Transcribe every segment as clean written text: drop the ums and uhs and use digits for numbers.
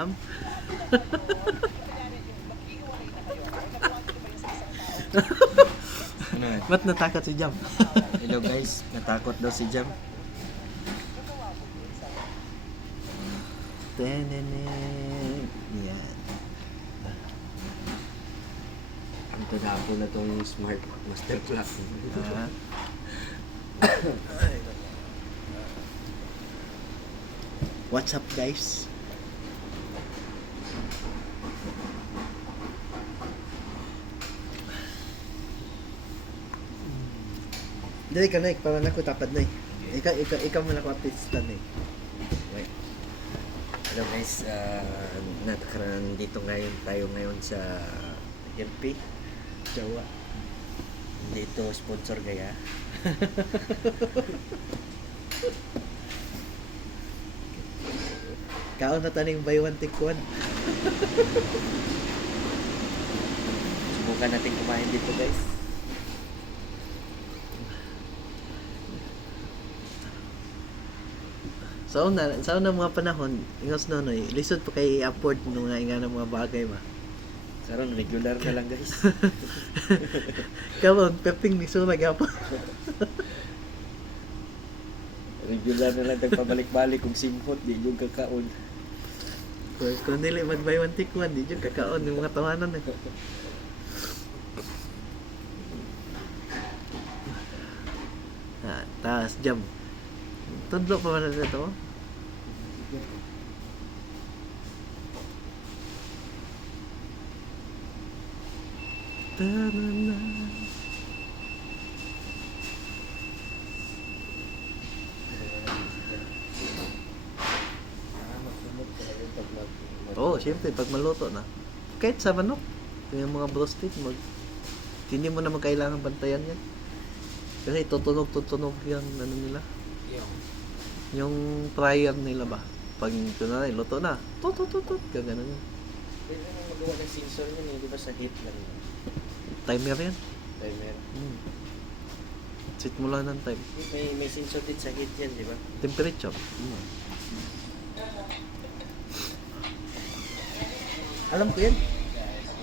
Ano? Ba't natakot si Jam? Hello guys, natakot daw si Jam. Tenenen. Yan. Ito na ako na itong smart master clock. Ah. What's up guys? Dali ka na, para na ko tapad na eh. Ikaw mo na ko artista na eh. Okay. Hello guys, natakaraan dito ngayon tayo ngayon sa LP. Jawa. Dito sponsor gaya. Kaon na taning buy one take one. Subukan natin kumain dito guys. Sa una mga panahon, ingos nonoy, lisod pa kay afford nung nga ng mga bagay ba. Karon regular na lang guys. Karon peping ni so nagapa. Regular na lang pabalik-balik kung simhot di yung kakaon. Kung dili mag buy one take one, di jud kakaon ng mga tawanan eh. Taas Jam. Tudlo pa man na ito. Ta-na-na. Oo, siyempre, pag maluto na. Kahit sa manok, yung mga broasted, hindi mo na magkailangan bantayan yan. Kasi tutunog yung ano nila. Yung fryer nila ba? Pag ito na, luto na. Tut, kagano yun. Pwede naman magawa ng sensor yun eh, di ba sa heat lang. Timer yan. Timer. Set mo lang ng time. May sensor din sa heat yan, di ba? Temperature. Alam ko yan.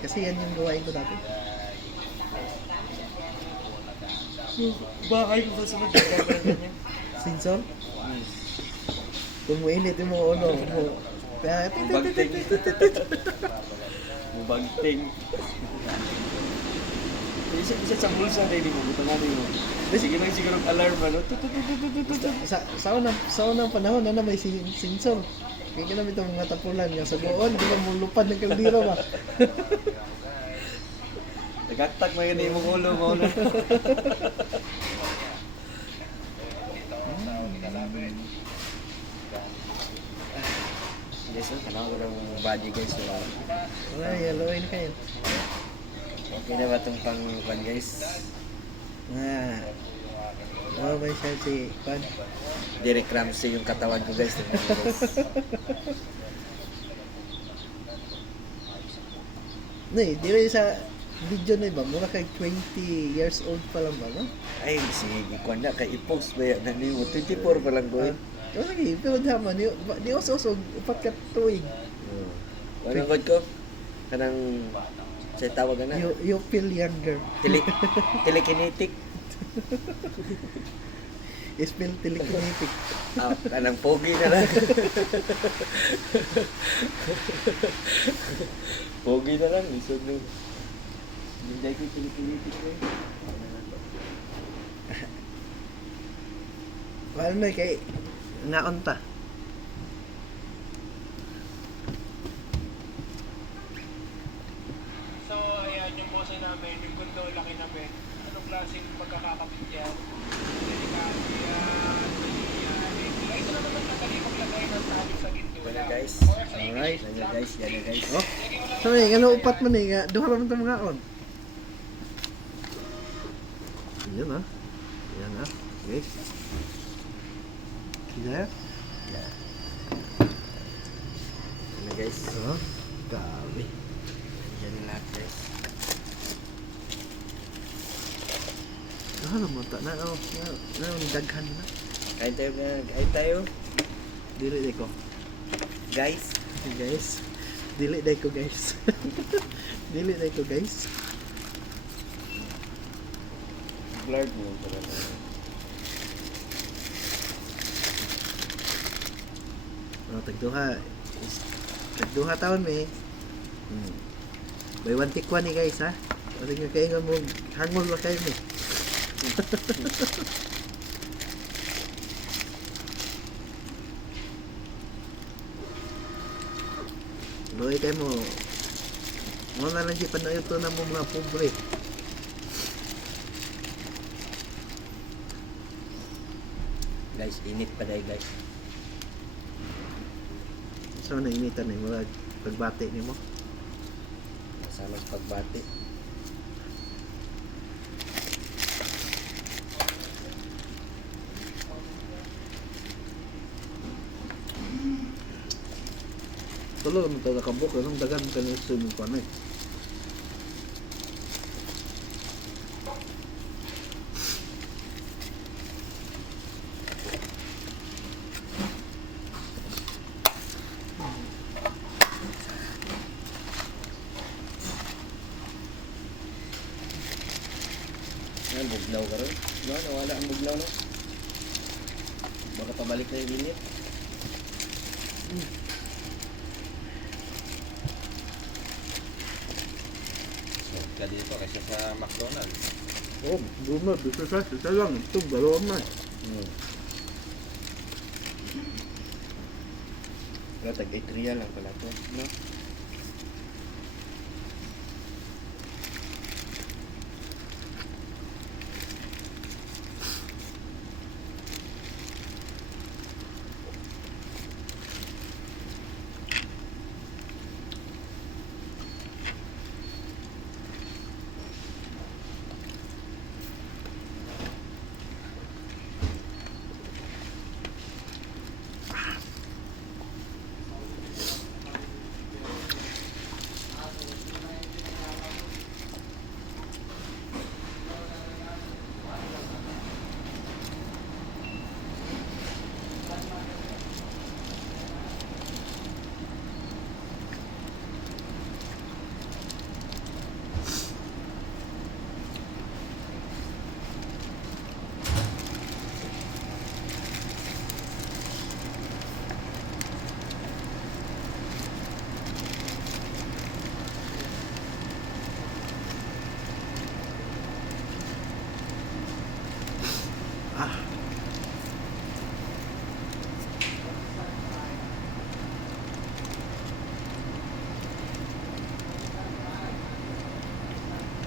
Kasi yan yung gawain ko dati. Bakay ko ba sa magkakaroon niya? Sensor? Kung mainit yung mga uno. Mubagting. Mubagting. Isa sa bulsa na hindi mo. Butangan mo. Sige lang siguro alarm ano. Sa unang panahon na may sensor. Kaya namin itong mga tapulan nga sa buon, di ba mulupad ng kaldero ba? Nagatak mo yun yung ulo mo na. Guys, kanang ko ng body guys. Ay, yellowin kayo. Okay na ba itong pang-kwan guys? May siya si Pan. Derek Ramsey yung katawan ko guys. Di rin sa video na iba, mura kay 20 years old pa lang ba, no? Ay, sige, kwan na, kay i-post ba yan? 24 pa lang ko. Lagi, pero naman, di usog, upat ka tuwing. Walang kod ko? Kanang, sa tawag na? You feel younger. Telekinetic. Spell telekinetic. Kanang pogi na lang. Pogi na lang, isog nung. Hindi ko telekinetic ko eh. Paano na kay naon ta? So, ayan yung pose namin, yung gundo, laki namin. Anong klaseng pagkakakapit yan? Delikado yan. Ay, ito na naman madali maglagay ng sabit sa ginto. Yan na guys. Alright. Yan na guys, yan na guys. Oh. So, ano upat man nga, duha ra man ta mga on. Yan ah. Yan ah. Okay. Kaya? Yan na guys. Oh. Gabi. Yan na lahat guys. Ano mo ta na daghan na. Kain tayo. Dili ko. Guys. Guys, dili day ko guys. Dili day ko guys. Blurred mo yung talaga. Tagduha taon me. By one take one ni guys ha. Kasi nga kayo nga mo hangol ba kayo me. Loy kayo mo. Mo na lang si panoy ito na mo mga pobre. Guys, init pa dahil guys. So na initan ni mo pagbati nimo. Kasama sa pagbati. Tulo mo to nakabuk ang dagan kanil swimming pool na. Yan, buglaw ka rin. No, nawala ang buglaw, no? Baka pabalik na yung init. So, ka dito kasi sa McDonald's. Oh, buma bisa sa lang ito dalawa man. Wala, tag-8 real lang pala to, no?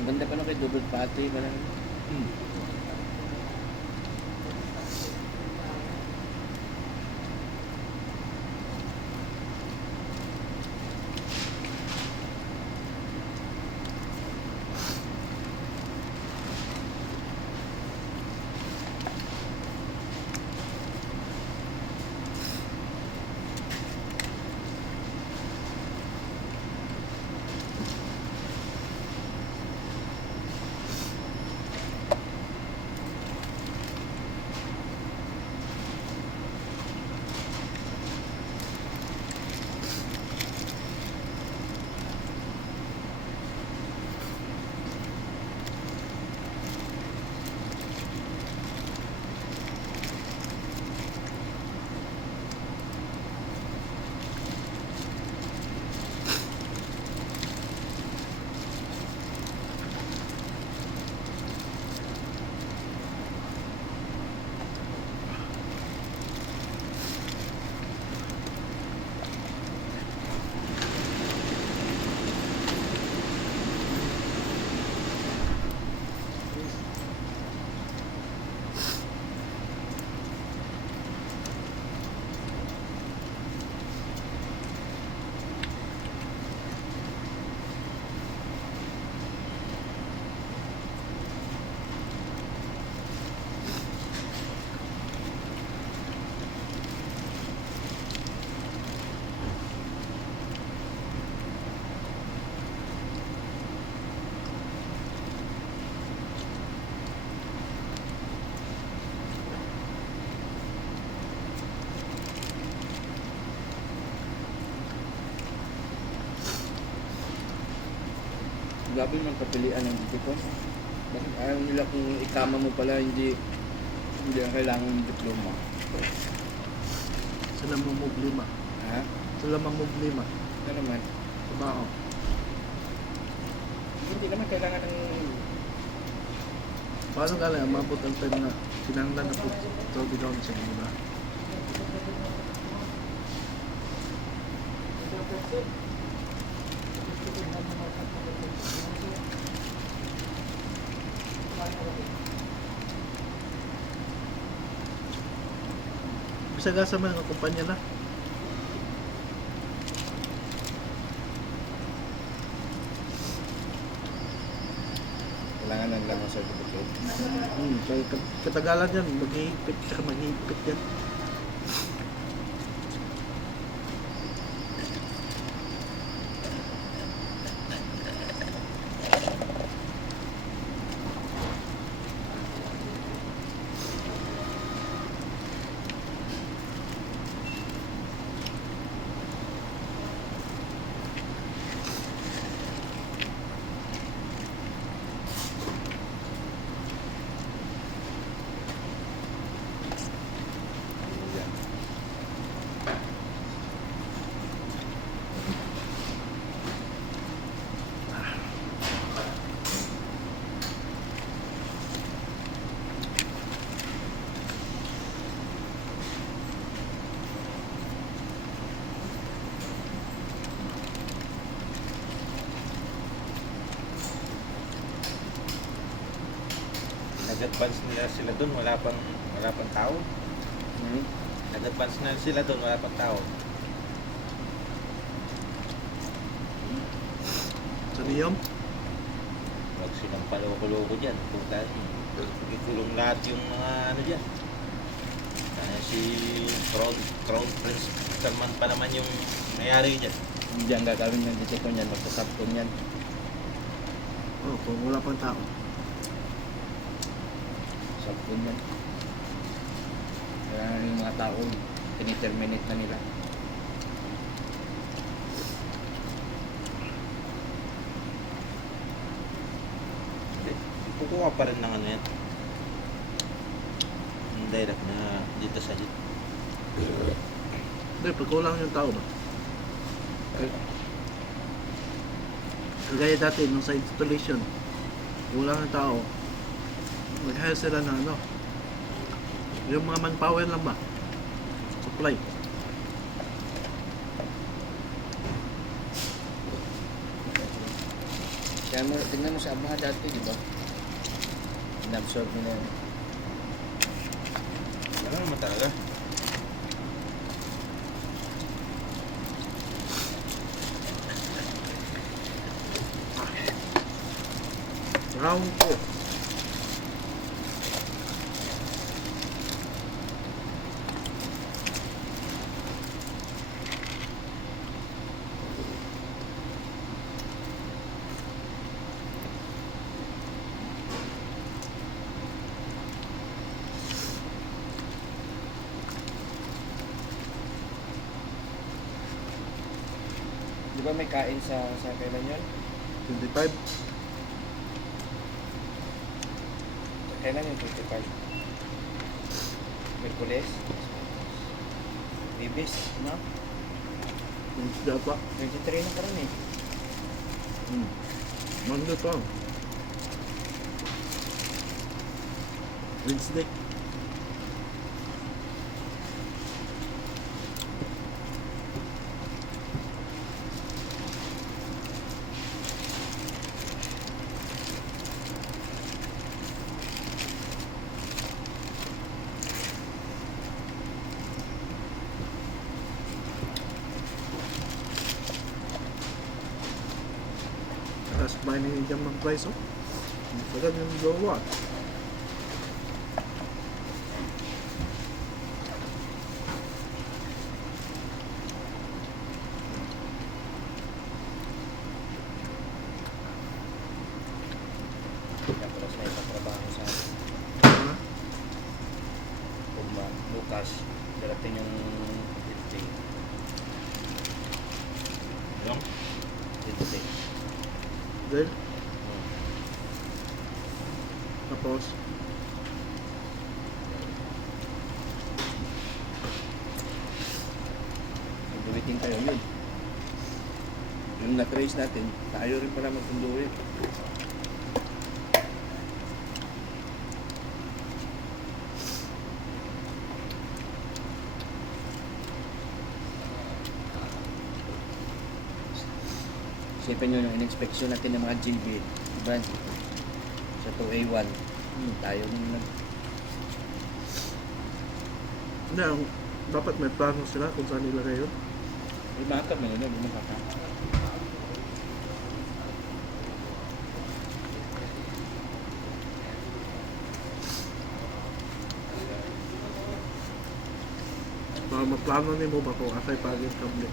Ang ganda pa no kay double patty pa lang. Grabe naman kapilian ng dipon. Bakit ayaw nila kung ikama mo pala hindi ang kailangan ng diploma. Sila mo problema. Ha? Sila mang problema. Ano naman? Trabaho. Hindi naman kailangan ng Paano ka lang, mabot ang time na kinanglan na po sa bigawin sa mga. Bisa gasa man ang kumpanya na. kailangan ng lang ng certificate. Kaya katagalan yan, maghihigpit, tsaka maghihigpit yan. Yan. Nag-advance nila sila doon, wala pang tao. Hmm? Nag-advance na sila doon, wala pang tao. Sa niyom, Huwag silang paloko-loko dyan. Puta, ikulong lahat yung mga ano dyan. Si Crown Prince Salman pa naman yung mayari dyan. Hindi ang gagawin ng ditikon yan, magsasabkon yan. kung wala pang tao. Sabkon yan. Kaya yung mga tao, tiniterminate na nila. Kukuha pa rin ng ano yan. Yung direct na dito sa hit. Hindi, pag kulang yung tao ba? Kagaya dati, nung sa installation, kulang yung tao, mag-hire sila na ano, yung mga manpower lang ba? Supply. Kaya mo, tingnan mo sa mga dati, di ba? In-absorb nila yan. Ano naman talaga? Round 4. Di ba may kain sa kailan yun? 25. Kailan yung 25? Merkules? Bibis, no? Wednesday pa. 23 na karon eh. Monday pa. Wednesday. Tapos may ninigyan ng price, oh. Tagal yung gawa. Tapos na ipatrabaho sa Ha? Pumba, Lucas. Darating yung 50. Yung 50. Dahil, Tapos, Magduwitin tayo yun. Yung na-trace natin, tayo rin pala magsunduin. Isipin nyo yung in-inspection natin ng mga GB, diba? Sa 2A1, tayo nung hindi, dapat may plano sila kung saan nilagay yun. Bumakap na yun, bumakap. Baka maplano ni mo ba kung asay pagin kable.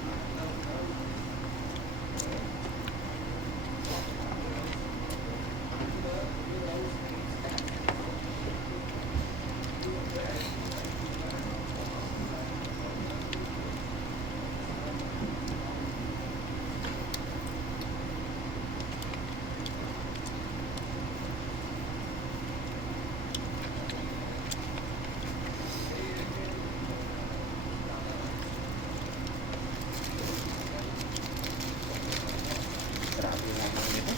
Grabe naman ito.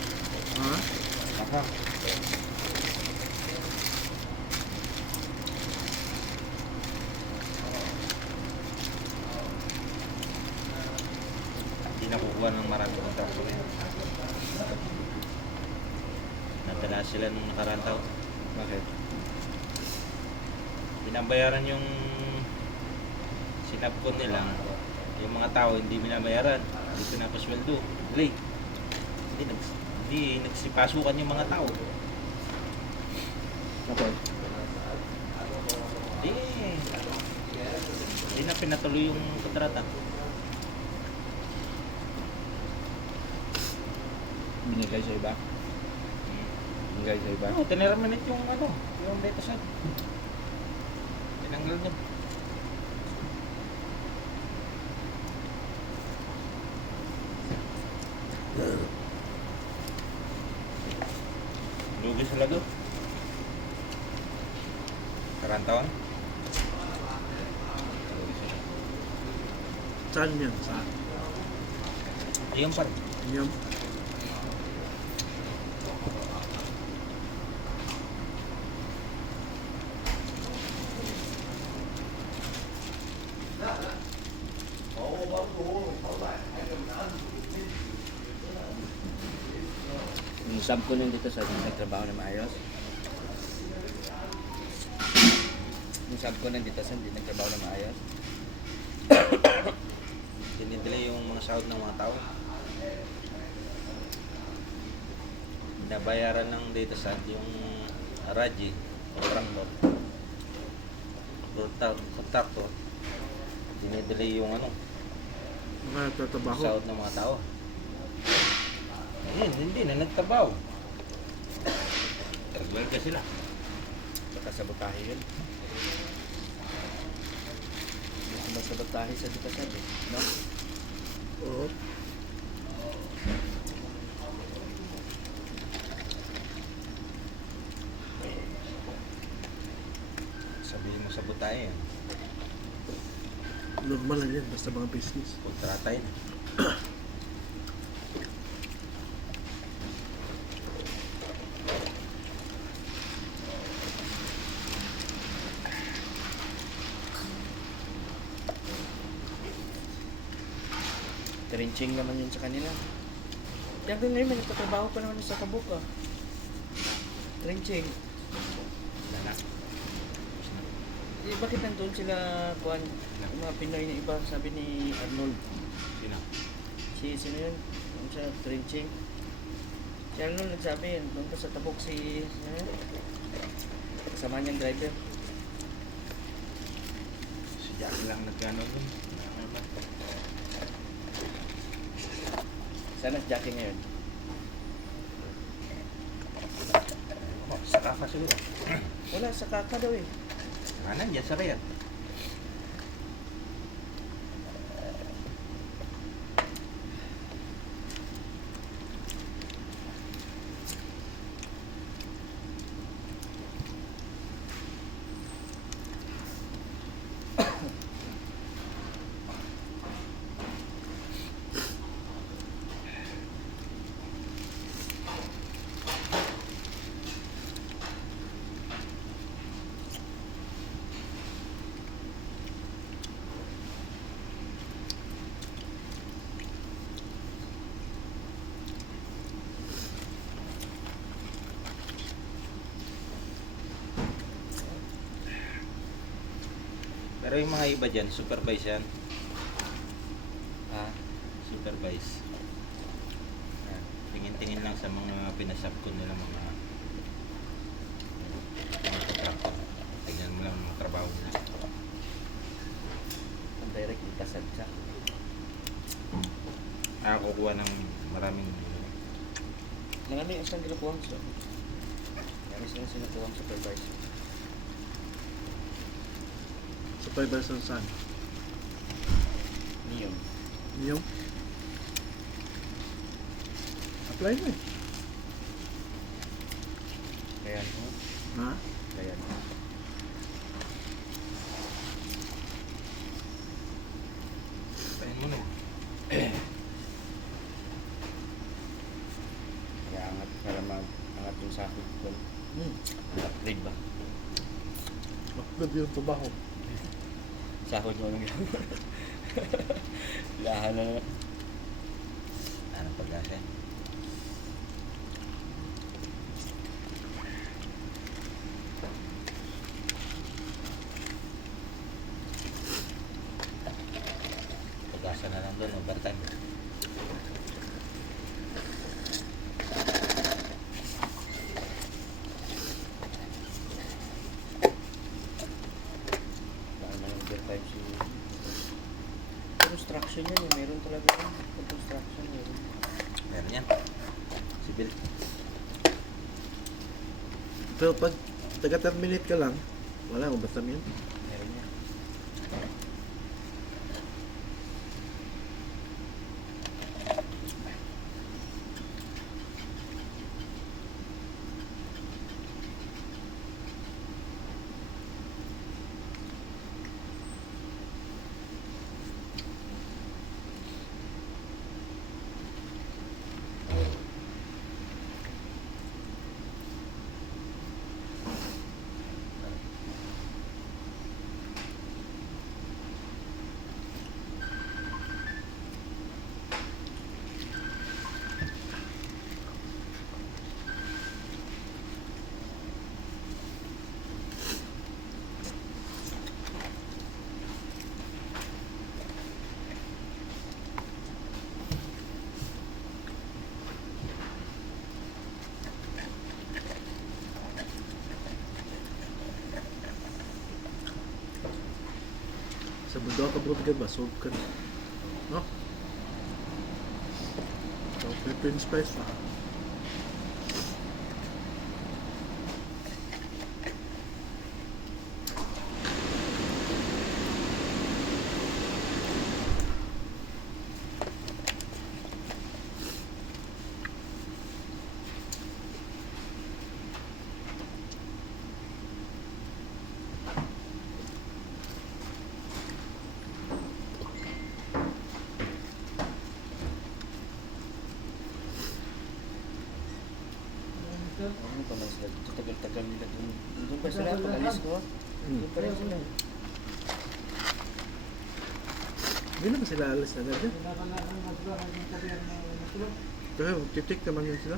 Ha? Aha. Hindi nakukuha ng marami ng traktor yun. Nadala sila nung nakaraan taon. Bakit? Binabayaran yung sinapkon nila. Yung mga tao hindi binabayaran. Hindi pinapasweldo. Late. Hindi nagsipasukan yung mga tao. Bakit? Hindi na pinatuloy yung kontrata. Binigay sa iba? Binigay sa iba? Oo, tiniraminate yung yung data set. Tinanggal niya. Lugi sila doon. Karang taon? Lugi sila. Saan yan? Saan? Ayun pa rin. Yan. Yung sub ko nun dito sa nagtrabaho na maayos. Yung sub ko nun dito sa hindi nagtrabaho na maayos. Dinidelay yung mga sahod ng mga tao. Binabayaran ng data set yung Raji o Tractor. Contractor. Dinidelay yung Mga nagtatrabaho. sahod ng mga tao. Ayun, hindi na nagtabaw. Nag-well ka sila. Baka sabotahe yun. May sabotahe sa dito sa no? Oo. Sabihin mo sa butahe yan. Normal lang yan, basta mga business. Kontrata yun. Trenching naman yun sa kanila. Yan din ngayon, may nagtatrabaho pa naman sa Kabuka. Trenching. Eh, bakit nandun sila, kuhan, yung mga Pinoy na iba, sabi ni Arnold. Sino? Sino yun? Yung sa trenching. Si Arnold nagsabi, doon pa sa Tabuk si, ano yun? Kasama niyang driver. Si Jackie lang nagkano dun. Sana si Jackie ngayon. Oh, sa kafa siguro. Wala, sa Kaka daw eh. Kanan dyan sa Riyadh. Pero yung mga iba dyan, supervise yan. Ah, Supervise. Yan. Tingin-tingin lang sa mga pinasap ko nila mga contractor. Tingnan mo lang ang trabaho nila. ang direct itasad siya. Kukuha ng maraming Nangami ang isang ginakuha siya. Nangami silang sinakuha ang supervisor. Supervisor saan? Niyon. Yung? Apply mo eh. Kaya no? Ha? Kaya no? Pahin mo na. Kaya angat para mag-angat yung sakit ko. Upgrade ba? Upload yung trabaho. Sahod mo lang yun. Lahan na na. Anong pag-asa yan? Pag-asa na lang doon, overtime. Lahan na yung overtime si... Construction yan eh. Meron talaga yun. Construction meron. Meron yan. Sibil. Pero pag taga-terminate ka lang, wala akong basta yun. Meron yan. Sa bundok ka bro, ba? Solve ka na. No? So, Philippine Spice pa. Ano pa man sila dito? Tagal-tagal nila dun. Doon pa sila pag alis ko. Doon pa rin sila. Hindi naman sila alis na dyan. Pero titik naman yun sila.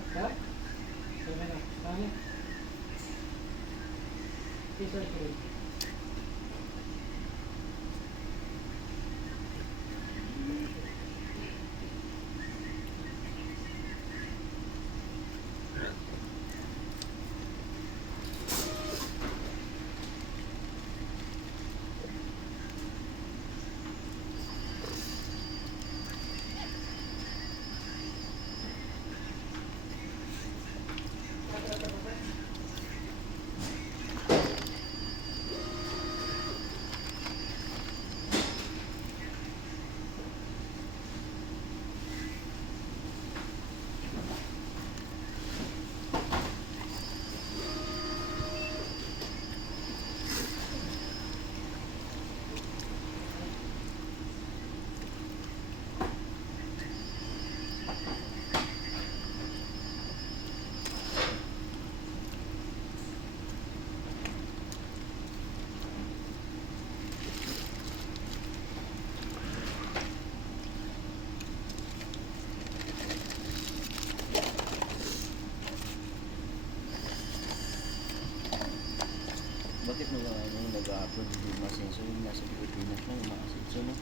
Bakit nung nag-upload Umasenso yung nasa Pilipinas lang, umaasenso no?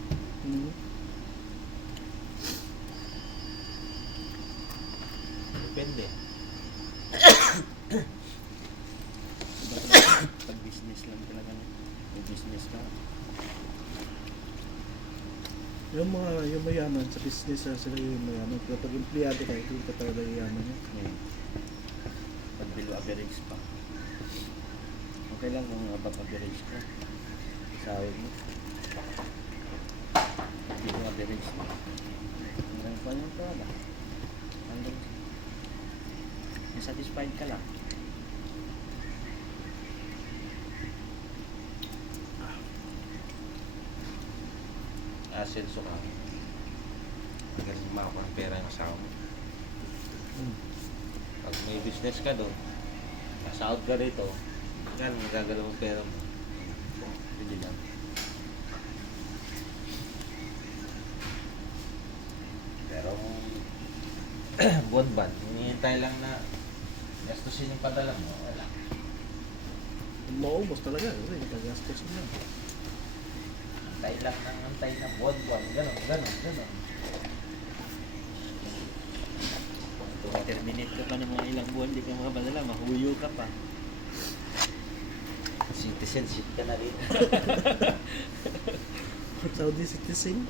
Hmm. Depende. Iba talaga, pag business lang talaga no? May business ka. Yung mayaman sa business na sila yung mayaman. Pero pag empleyado ka, hindi ka talaga yaman yun. Ngayon, pag below average pa. Okay lang kung above average ka. Sahod mo. Below average pa. Hanggang pa yung pala. Hanggang satisfied ka lang. Asenso ka. Hanggang makakuha ng pera ng asawa mo. Hmm. Pag may business ka doon, nasahod ka rito, yan, magagalaw ang pera mo. Pwede lang. Pero buwan-buwan, hinihintay lang na gastusin yung padala mo, wala. Maubos talaga. Kasi nagagastos mo na. Antay lang ng antay na buwan-buwan, ganon. Kung terminate ka pa ng mga ilang buwan, di ka makapadala, mahuyo ka pa. Citizenship ka na rin. Saudi citizen.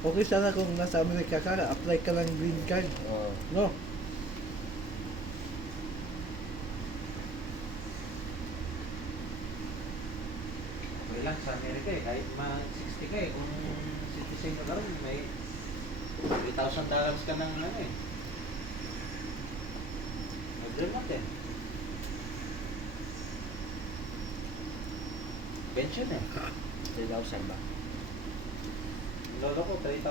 Okay sana kung nasa Amerika ka, apply ka ng green card. Oo. No? Okay lang sa Amerika eh, kahit ma-60 ka eh, kung citizen ka na rin, may $3,000 ka ng ano eh. Mag-remote eh. Pension eh. 3,000 ba? Lolo ko, $3,000 eh.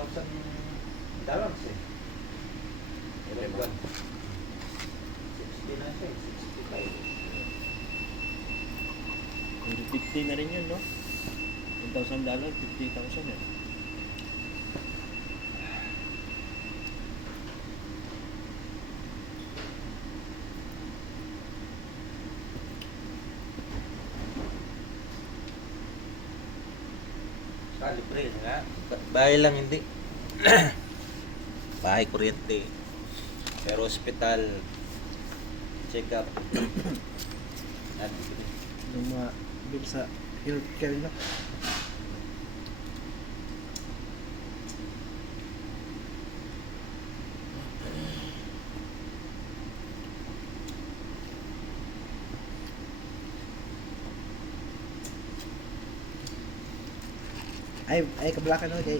Every buwan. 60 na siya eh, 65. Kung 50 na rin yun, no? $1,000, 50,000 eh. Libre nga. Bahay lang hindi. Bahay, kuryente. Pero hospital, check up. Yung mga bill sa healthcare na. Ay kablakan na kay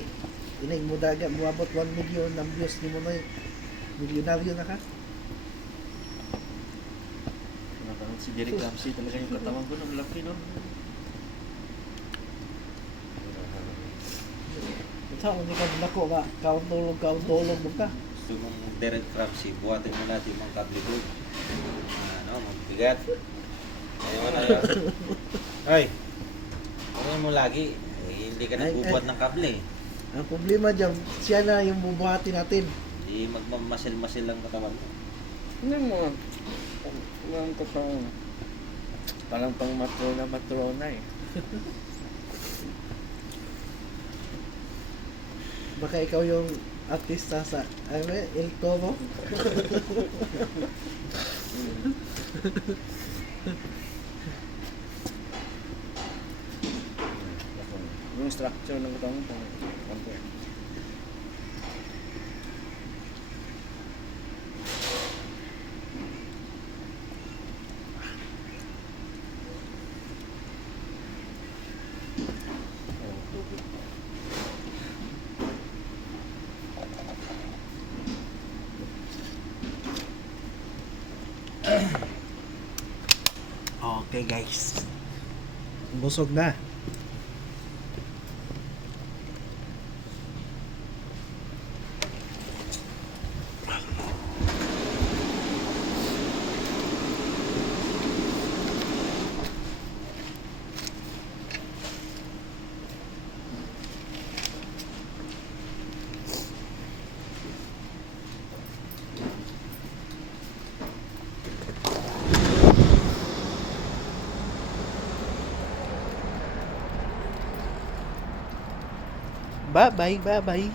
inay mo daga muabot 1 million ng views ni mo na milyonaryo na ka. Nakakaroon si Derek Ramsey talaga yung katawan ko ng laki, no? Ito hindi ka nako ka kautulog mo ka. Gusto mong Derek Ramsey, buhatin mo natin yung mga kable ko. Ano, magbigat. Ayaw mo na yun. Ay! Ano mo lagi? Eh, hindi ka nagbubuhat ng kable eh. Ang problema dyan, siya na yung bubuhati natin. Hindi magmamasil-masil lang katawan mo. Hindi mo. Parang ka parang pang matrona eh. Baka ikaw yung artista sa El Toro. Yung structure ng katawan mo, pang Okay guys. Busog na. Bye-bye, bye-bye.